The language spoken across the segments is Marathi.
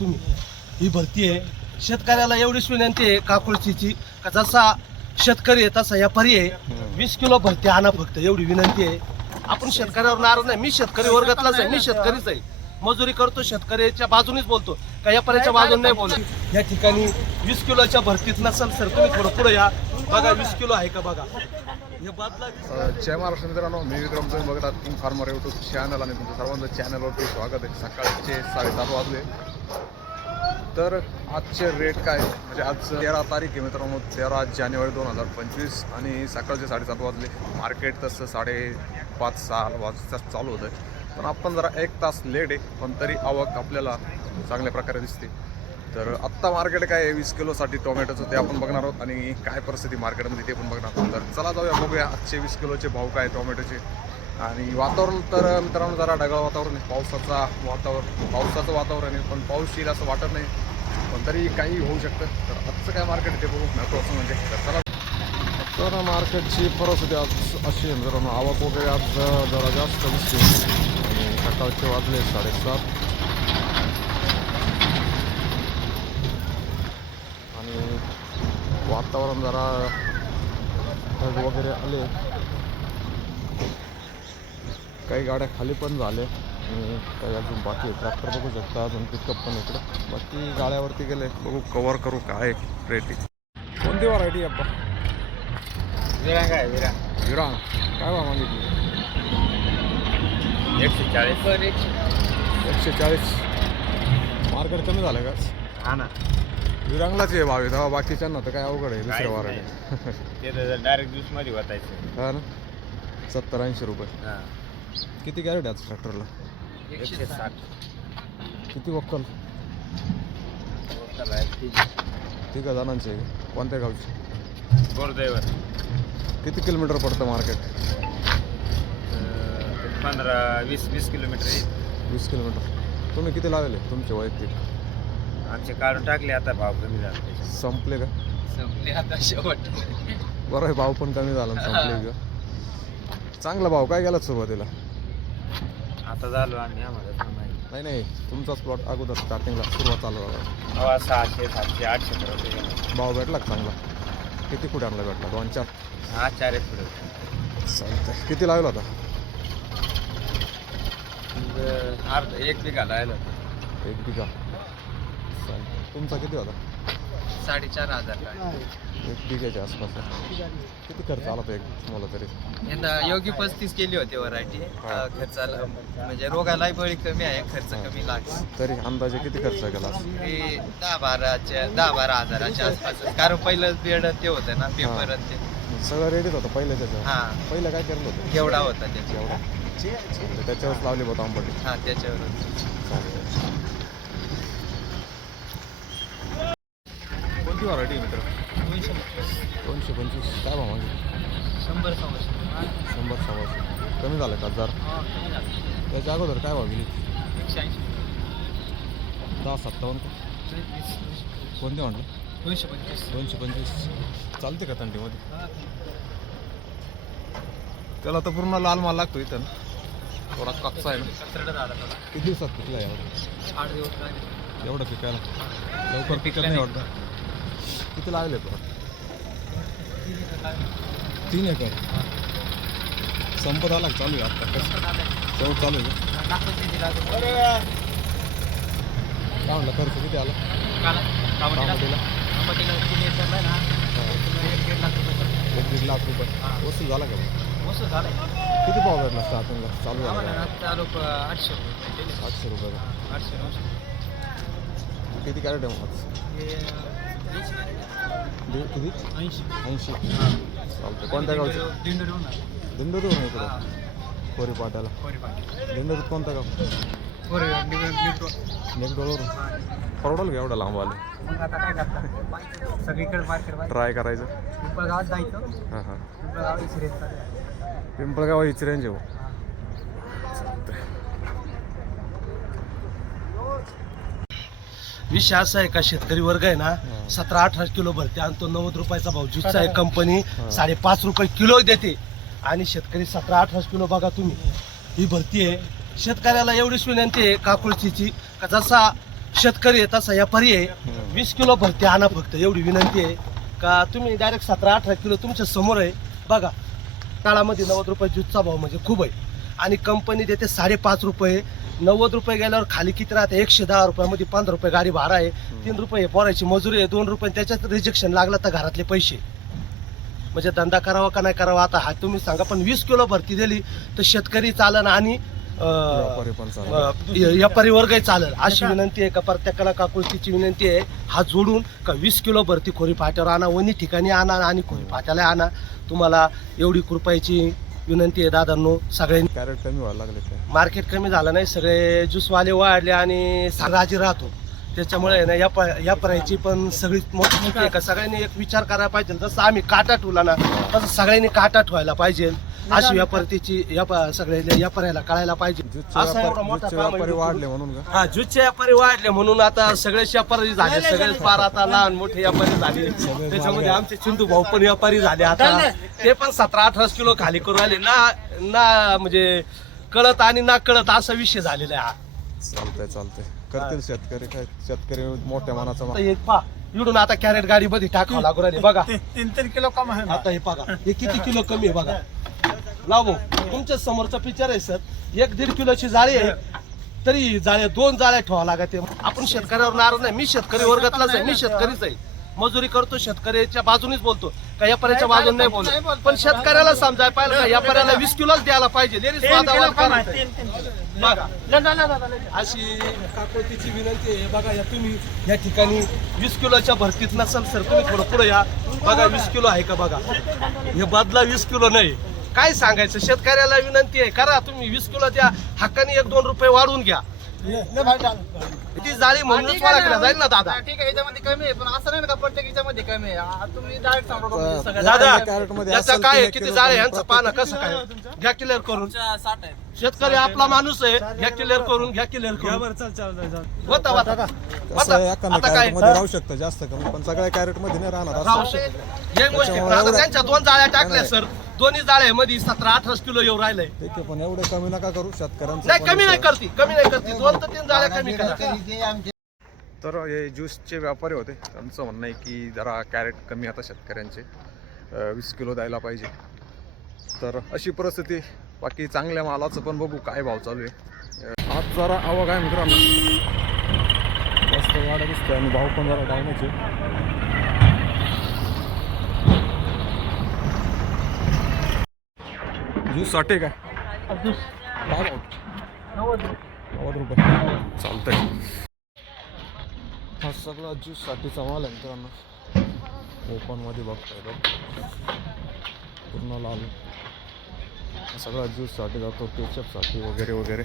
तुम्ही. ही भरती आहे. शेतकऱ्याला एवढीच विनंती आहे काकुळचीची का जसा शेतकरी आहे तसा व्यापारी आहे. वीस किलो भरती आणा फक्त एवढी विनंती आहे. आपण शेतकऱ्यावर नाराज नाही. मी शेतकरी वर्गातलाच आहे मी शेतकरीच आहे. मजुरी करतो शेतकऱ्याच्या बाजूनेच बोलतो. का व्यापाऱ्याच्या बाजून नाही बोलतो? या ठिकाणी वीस किलोच्या भरतीत नसेल सर तुम्ही थोडं पुढे या. बघा वीस किलो आहे का बघा? हे बदला जय महाराष्ट्र मित्रांनो मी विक्रम तुम्ही बघत आहात. किंग फार्मर यूट्यूब चॅनल आणि तुमचं सर्वांचं चॅनलवरती स्वागत आहे. सकाळचे साडेसात वाजले. तर आजचे रेट काय? म्हणजे आज तेरा तारीख आहे मित्रांनो तेरा जानेवारी दोन हजार पंचवीस आणि सकाळचे साडेसात वाजले. मार्केट तसं साडे पाच सहा वाजता चालू होतं पण आपण जरा एक तास लेट आहे पण तरी आवक आपल्याला चांगल्या प्रकारे दिसते. तर आत्ता मार्केट काय आहे? वीस किलोसाठी टोमॅटोचं ते आपण बघणार आहोत आणि काय परिस्थिती मार्केटमध्ये ते पण बघणार आहोत. तर चला जाऊया बघूया आजचे वीस किलोचे भाव काय टोमॅटोचे. आणि वातावरण तर मित्रांनो जरा ढगाळ वातावरण आहे. पावसाचा वातावरण पावसाचं वातावरण आहे पण पाऊस येईल असं वाटत नाही. पण तरी काही होऊ शकतं. तर आजचं काय मार्केट ते बघू. महत्त्वाचं म्हणजे. चला. तर मार्केटची परिस्थिती आज अशी आहे मित्रांनो. आवक वगैरे आज जरा जास्त दिसते. आणि सकाळचे वाजले साडेसात. आणि वातावरण जरा ढग वगैरे आले. काही गाड्या खाली पण झाल्या आणि काही अजून बाकी ट्रॅक्टर बघू शकता अजून पिकअप पण इकडं. बाकी गाड्यावरती गेले. बघू कवर करू काय रेट कोणती व्हरायटी आपण विरांग आहे विरांग. विरांग. काय भाव मागितली? एकशे चाळीस एकशे चाळीस मार्केट कमी झालं का हा ना. विरांगलाच आहे भाव आहे. तेव्हा बाकीच्यांना तर काय अवघड आहे दुसऱ्या व्हरायटी ते तर डायरेक्ट ज्यूसमध्ये वाचायचं हा ना. सत्तर ऐंशी रुपये. हां. किती कॅरेट आहे ट्रॅक्टरला एकशे साठ. किती वक्कल? ठीक आहे. जणांचे. कोणत्या गावचे? गोरदैवर किती किलोमीटर पडतं मार्केट? पंधरा वीस वीस किलोमीटर येईल वीस किलोमीटर. तुम्ही किती लावले तुमचे वैयक्तिक? आमचे काढून टाकले आता भाव कमी झाला त्याच्यात. संपले का? संपले आता शेवट. बरं आहे भाव पण कमी झाला आणि संपले का? चांगला भाव काय गेला सुरुवातीला? आता झालो आम्ही आम्हाला पण माहिती. नाही. नाही तुमचाच प्लॉट अगोदर स्टार्टिंगला सुरुवात चालू झाला. सहाशे सातशे आठशे पर्यंत गेला भाव भेटला का चांगला? किती कुठे आणला भेटला? दोन चार? हा चार एक पुढे चालतंय. किती लावला होता? अर्ध एक बिघा लायला एक बिघा. चालतंय. तुमचा किती होता? साडेचार हजार एक बिघ्याच्या आसपास आहे. किती खर्च आला होता एक तुम्हाला तरी? यंदा योगी पस्तीस केली होती व्हरायटी हा. खर्चाला म्हणजे रोगालाही बळी कमी आहे खर्च कमी लागतो तरी अंदाजे किती खर्च केला? ते दहा बाराच्या दहा बारा हजाराच्या आसपास कारण पहिलं बेड ते होतं ना पेपर ते. सगळं रेडीच होतं पहिलं त्याचं? हा. पहिलं काय केलं होतं? केवढा होता त्याच्या एवढा. त्याच्यावरच लावली होता आंबटी. हा त्याच्यावर कोणती व्हरायटी मित्र? दोनशे पंचवीस. काय भाव मागे शंभर सव्वाशे. शंभर सव्वाशे. कमी झालं का हजार? त्याच्या अगोदर काय भाव गेली? एकशे ऐंशी. दहा सत्तावन्न कोणते म्हटलं? दोनशे पंचवीस. दोनशे पंचवीस. चालते का थंडीमध्ये त्याला तर पूर्ण लाल माल लागतो इथं. ना. थोडा कच्चा आहे ना. कचरडं राहिला थोडा किती दिवसात पिकला यावर? आठ दिवस लागले. एवढं पिकायला? लवकर पिकत नाही. वाटतं. किती लागले प्लॉट तीन एकर संपत आला का? चालू आहे आता कसं शेवट चालू आहे? काय? म्हणलं खर्च किती आला। एक दीड लाख रुपये वसूल झाला का? मस्त झालं किती भाव भेटला स्टार्टिंगला चालू झाला? चालू आठशे रुपये आठशे रुपये आठशे नऊशे किती कॅरेट आहे मग दीड किती? ऐंशी. ऐंशी. चालतं कोणत्या गावचे? दिंडोरी होणार. दिंडोरीवरून इकडं. कोरी पाट्याला कोरी पाटी दिंडोरीत कोणतं गाव? कोरी नेकडोळवरून परवडल का एवढं लांब आले मग आता काय करता? सगळीकडे मार्केट ट्राय करायचं. पिंपळगावात जायचं. हां हां. पिंपळगाव इसरेत पिंपळगाव हीच रेंज आहे हो. विषय असा आहे का शेतकरी वर्ग आहे ना सतरा अठरा किलो भरते आणि तो नव्वद रुपयाचा भाव ज्यूसचा आहे कंपनी साडेपाच रुपये किलो देते. आणि शेतकरी सतरा अठरा किलो बघा तुम्ही. ही भरती आहे. शेतकऱ्याला एवढीच विनंती आहे काकुळचीची का जसा शेतकरी आहे तसा व्यापारी आहे. वीस किलो भरती आणा फक्त. एवढी विनंती आहे. का तुम्ही डायरेक्ट सतरा अठरा किलो तुमच्यासमोर आहे. बघा काळामध्ये नव्वद रुपये ज्यूसचा भाव म्हणजे खूप आहे. आणि कंपनी देते साडेपाच रुपये. नव्वद रुपये गेल्यावर खाली किती राहते? एकशे दहा रुपयामध्ये पंधरा रुपये गाडी भाडा आहे. तीन रुपये पोरायची मजुरी आहे. दोन रुपये त्याच्यात रिजेक्शन लागलं तर घरातले पैसे. म्हणजे धंदा करावा का नाही करावा? आता हा तुम्ही सांगा पण वीस किलो भरती दिली तर शेतकरी चालन आणि व्यापारी वर्गही चालेल अशी विनंती आहे का? प्रत्येकाला काकुळतीची विनंती आहे? हा जोडून का वीस किलो भरती खोरी फाट्यावर आणा वनी ठिकाणी आणा आणि खोरी फाट्याला आणा. तुम्हाला एवढी कृपयाची विनंती आहे दादांनो सगळ्यांनी. कॅरेट कमी व्हायला लागले मार्केट कमी झालं नाही सगळे ज्यूसवाले वाढले आणि राजी राहतो. त्याच्यामुळे आहे ना या प या पर्यायची पण सगळी मोठी चुकी आहे का? सगळ्यांनी एक विचार करायला पाहिजे. जसं आम्ही काटा ठेवला ना तसं सगळ्यांनी काटा ठेवायला पाहिजे. अशी व्यापारीची या सगळ्या व्यापाऱ्याला कळायला पाहिजे. ज्यूसचे असा एवढा व्यापारी मोठा. वाढले म्हणून का? हा ज्यूसचे व्यापारी वाढले म्हणून आता सगळे व्यापारी झाले. सगळे फार आता लहान मोठे व्यापारी झाले. त्याच्यामध्ये आमचे चिंतू भाऊ पण व्यापारी झाले आता. ते पण सतरा अठरा किलो खाली करून आले ना ना म्हणजे कळत आणि ना कळत असा विषय झालेला आहे हा. चालतंय चालतंय. करतील शेतकरी काय? शेतकरी मोठ्या मनाचा आता मा- हे पा इकडून आता कॅरेट गाडी मध्ये टाकावं लागू राहिले. बघा. तीन तीन किलो कम आहे आता हे बघा. हे किती किलो कमी आहे बघा. लावो. तुमच्या समोरचा पिक्चर आहे सर एक दीड किलोची जाळी आहे. तरी जाळ्या दोन जाळ्या ठेवा लागत आपण शेतकऱ्यावर नाराज नाही. मी शेतकरी वर्गातलाच आहे. मी शेतकरीच आहे. मजुरी करतो शेतकऱ्याच्या बाजूनीच बोलतो. का व्यापाऱ्याच्या बाजून नाही बोलतो. पण शेतकऱ्याला समजायला पाहिजे का? व्यापाऱ्याला वीस किलोच द्यायला पाहिजे. अशी काकोतीची विनंती आहे. बघा या तुम्ही या ठिकाणी वीस किलोच्या भरतीत नसेल सर तुम्ही थोडं पुढे या. बघा वीस किलो आहे का? बघा. हे बदला वीस किलो नाही. काय सांगायचं? शेतकऱ्याला विनंती आहे करा तुम्ही वीस किलो द्या हक्काने एक दोन रुपये वाढवून घ्या. ती जाळी म्हणूनच मला जाईल ना दादा? हा, ठीक आहे याच्यामध्ये कमी आहे पण असं नाही ना का प्रत्येक याच्यामध्ये कमी आहे. हा, तुम्ही डायरेक्ट सांगा दादा काय आहे? किती जाळे यांचं पाहणं कसं काय घ्या क्लिअर करून. शेतकरी आपला माणूस आहे घ्या क्लिअर करून घ्या क्लिअर करून. होता राहू शकतं जास्त कमी पण सगळ्या कॅरेटमध्ये नाही राहणार. त्यांच्या दोन जाळ्या टाकल्या सर. दोन्ही जाळ्या मध्ये सतरा अठरा किलो येऊ राहिलंय. ठीक आहे पण एवढे कमी नका करू शेतकऱ्यांचं नाही कमी नाही करती कमी नाही करती. दोन तर तीन जाळ्या कमी करा. तर हे ज्यूसचे व्यापारी होते. त्यांचं म्हणणं आहे की जरा कॅरेट कमी आता शेतकऱ्यांचे. अं, वीस किलो द्यायला पाहिजे. तर अशी परिस्थिती. बाकी चांगल्या मालाचं पण बघू काय भाव चालू आहे. अं, आज जरा आवक आहे मित्रांनो. जास्त गाड्या दिसते आणि भाव पण जरा डाऊनच आहे. ज्यूससाठी काय? नव्वद रुपये. चालतंय. हा सगळा ज्यूस साठीचा माल आहे मित्रांनो. ओपनमध्ये बघताय बघ. पूर्ण लाल. सगळा ज्यूससाठी जातो केचपसाठी वगैरे वगैरे.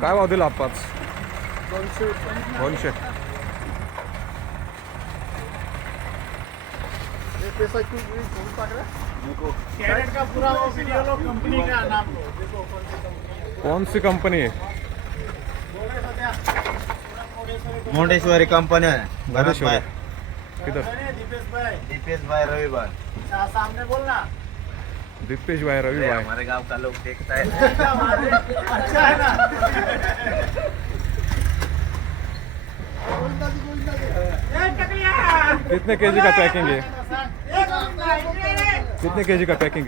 काय भाव दिला आपाच दोनशे. कैरेट का पूरा वो वीडियो लो कंपनी का नाम लो। देखो कौन सी कंपनी कौन सी कंपनी है मुंडेश्वरी कंपनी किधर? है दीपेश भाई। दीपेश भाई रविवार। सा- सामने बोलना। दीपेश भाई रवि भाई हमारे गाँव का लोग देखता है। अच्छा है ना! कितने केजी का पैकिंग है? कितने केजी का पैकिंग?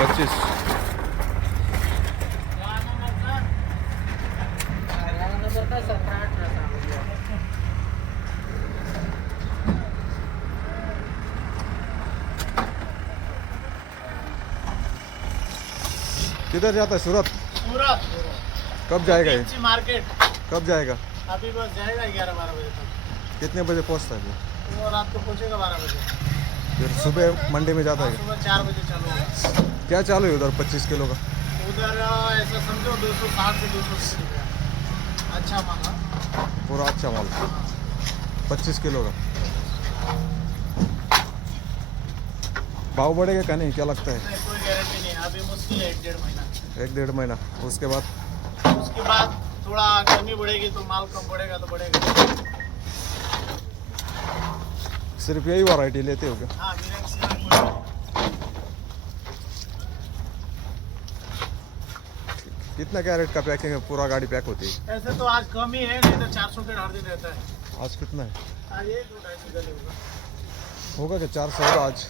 पच्चीस। किधर जाता है? सूरत? सूरत। कब जाएगा ये? मार्केट। कब जाएगा? अभी बस जाएगा ग्यारह बारह बजे तक। कितने बजे पहुँचता है? वो रात को पहुंचेगा बारह बजे। फिर सुबह मंडी में जाता है सुबह चार बजे चालू होगा। क्या चालू है उधर पच्चीस किलो का? उधर ऐसा समझो दो सौ साठ से दो सौ अच्छा मांगा पूरा अच्छा माल पच्चीस किलो का। भाव बढ़ेगा क्या नहीं? क्या लगता है? कोई गारंटी नहीं अभी मुश्किल है एक डेढ़ महीना। एक डेढ़ महीना। उसके बाद? उसके बाद थोड़ा गर्मी बढ़ेगी तो माल कम बढ़ेगा तो बढ़ेगा। सिर्फ़ यही वैरायटी लेते हो क्या? हाँ कितना कैरेट का पैकिंग है? पूरा गाड़ी पैक होती है। ऐसे तो आज कम ही है नहीं तो चार सौ के हर दिन रहता है। आज कितना है? आज एक दो होगा। होगा क्या चार सौ आज?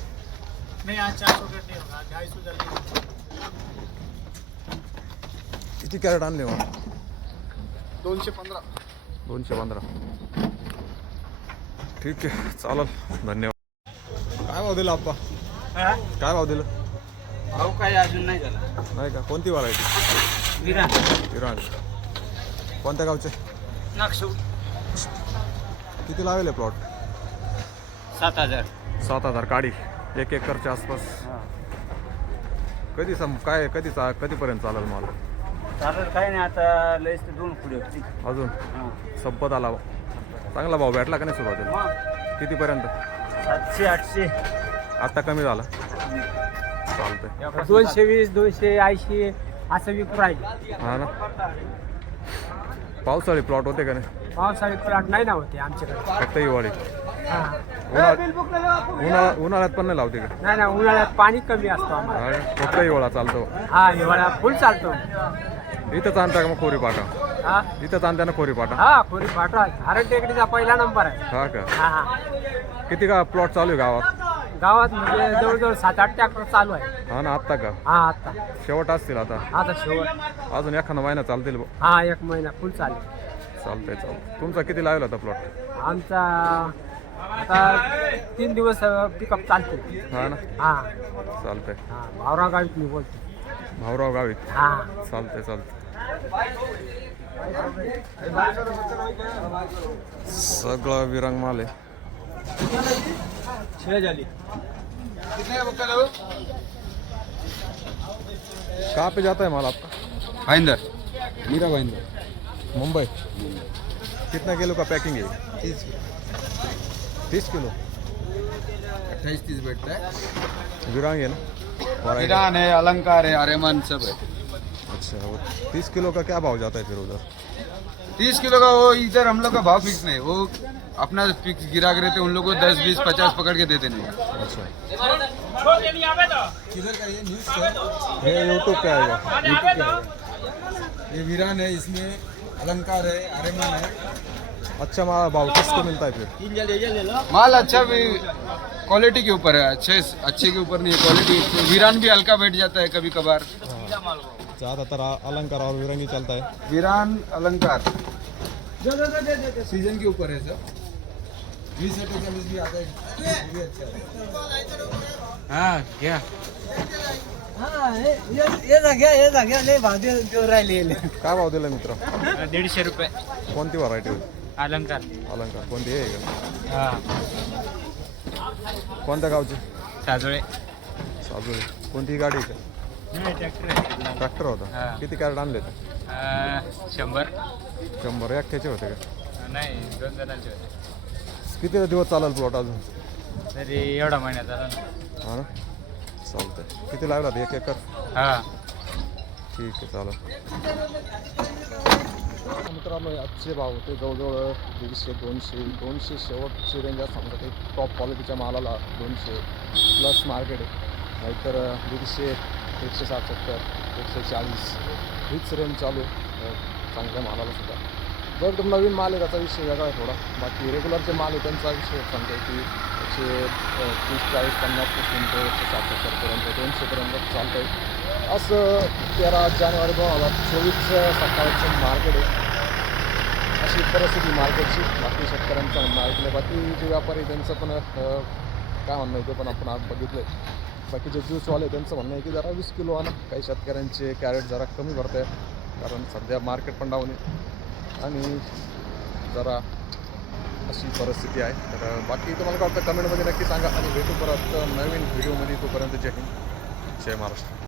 नहीं आज चार सौ के नहीं होगा ढाई सौ जल्दी होगा। किती कॅरेट आणले मग दोनशे पंधरा. दोनशे पंधरा. ठीक आहे चालेल. धन्यवाद. काय भाव दिला आप्पा? काय भाव दिलं? भाऊ काय अजून नाही झाला. नाही का? कोणती व्हरायटी विरा विरांग. कोणत्या गावचे? नागशेव किती लावेल प्लॉट सात हजार. सात हजार काडी. एक एकरच्या आसपास. कधी सम काय कधी चा कधीपर्यंत चालेल मला? चालेल काय नाही आता लयच ते दोन पुढे होती. अजून? संपत आला चांगला भाव भेटला का नाही सुरुवातीला? कितीपर्यंत? सातशे आठशे. आत्ता कमी झाला. चालतंय. दोनशे वीस दोनशे ऐंशी असं विकू राहील. हा ना? पावसाळी प्लॉट होते का नाही? पावसाळी प्लॉट नाही ना होते आमच्याकडे. फक्त हिवाळी. हा. उन्हाळ्यात उन्हाळा उन्हाळ्यात पण नाही लावते का? नाही ना उन्हाळ्यात पाणी कमी असतो आम्हाला. हा? फक्त हिवाळा चालतो. हा हिवाळा फुल चालतो. इथंच आणता का मग खोरी पाटा हा? इथंच आणता ना खोरी पाटा हा खोरी पाठवा हरण टेकडीचा पहिला नंबर आहे. हा का? हा हा. किती का प्लॉट चालू आहे गावात? गावात म्हणजे जवळजवळ सात आठ ट्रॅक्टर चालू आहे. हा ना आत्ता का? हा आता शेवट असतील आता. आता शेवट. अजून एखादा महिना चालतील बुवा. हा एक महिना फुल चालेल. चालतंय चालतंय. तुमचा किती लावला होता प्लॉट आमचा आता तीन दिवस पिकअप चालते हा ना? हा. चालतंय. हा भावराव गावीत मी बोलतो भाऊराव गावीत? हा. चालतंय चालतंय. सगळं विरंग माल आहे. कहाँ पे जाता है माल आपका? भाईंदर। मीरा भाईंदर। मुंबई। कितना किलो का पैकिंग है तीस तीस किलो? अट्ठाईस तीस बैठता है। विरांग है ना. ईरान है अलंकार है आर्यमान सब है। अच्छा वो तीस किलो का क्या भाव जाता है फिर उधर? तीस किलो का वो इधर हम लोग का भाव फिक्स नहीं वो अपना फिक्स गिरा के रहते उन लोग को दस बीस पचास पकड़ के देते नहीं। अच्छा। किधर का ये न्यूज़ ये यूट्यूब पे आएगा। ये वीरान है इसमें अलंकार है आर्यमान है। अच्छा माल भाव किसको मिलता है फिर? माल अच्छा भी क्वालिटी के ऊपर है अच्छे अच्छे के ऊपर नहीं है क्वालिटी वीरान भी हल्का बैठ जाता है कभी कभार ज़्यादातर आ- अलंकार और विरंगी चलता है। वीरान अलंकार। सीजन के ऊपर है सर बीस से चालीस भी आता है। ये भी अच्छा है हाँ क्या काय भाव दिला मित्र? दीडशे रुपये। कोणती व्हरायटी अलंकार. अलंकार. कोणती आहे का? हा. कोणत्या गावची? साजळे. साजूळ. कोणती गाडी आहे का? ट्रॅक्टर आहे. ट्रॅक्टर होता? हा. किती कॅरेट आणले ते अं, शंभर. शंभर एकट्याचे होते का? नाही दोन जणांचे होते. किती दिवस चालेल प्लॉट अजून? तरी एवढा झाला ना. हा ना? चालतंय. किती लागला? एक एकर? हा. ठीक आहे चालेल. मित्रांनो आजचे भाव होते जवळजवळ दीडशे दोनशे दोनशे शेवटची रेंज असं समजा ते टॉप क्वालिटीच्या मालाला दोनशे प्लस मार्केट आहे. नाहीतर दीडशे एकशे साठ सत्तर एकशे चाळीस हीच रेंज चालू आहे. चांगल्या मालाला सुद्धा. जर तो नवीन माल आहे त्याचा विषय वेगळा आहे थोडा. बाकी रेग्युलरचे माल आहे त्यांचा विषय सांगतो की एकशे तीस चाळीस पन्नास पर्यंत एकशे साठ सत्तरपर्यंत दोनशेपर्यंत चालतं आहे असं तेरा जानेवारी दोन हजार चोवीस सकाळचं मार्केट आहे. अशी परिस्थिती मार्केटची बाकी शेतकऱ्यांचं म्हणणं ऐकलं. बाकी जे व्यापारी त्यांचं पण काय म्हणणं आहे ते पण आपण आज बघितलं बाकीचे बाकी जे ज्यूसवाले त्यांचं म्हणणं आहे की जरा वीस किलो आणा. काही शेतकऱ्यांचे कॅरेट जरा कमी भरत आहे कारण सध्या मार्केट पण डाऊन आहे. आणि जरा अशी परिस्थिती आहे. तर बाकी तुम्हाला काय वाटतं कमेंटमध्ये नक्की सांगा. आणि भेटू परत नवीन व्हिडिओमध्ये तोपर्यंत जय हिंद. जय महाराष्ट्र.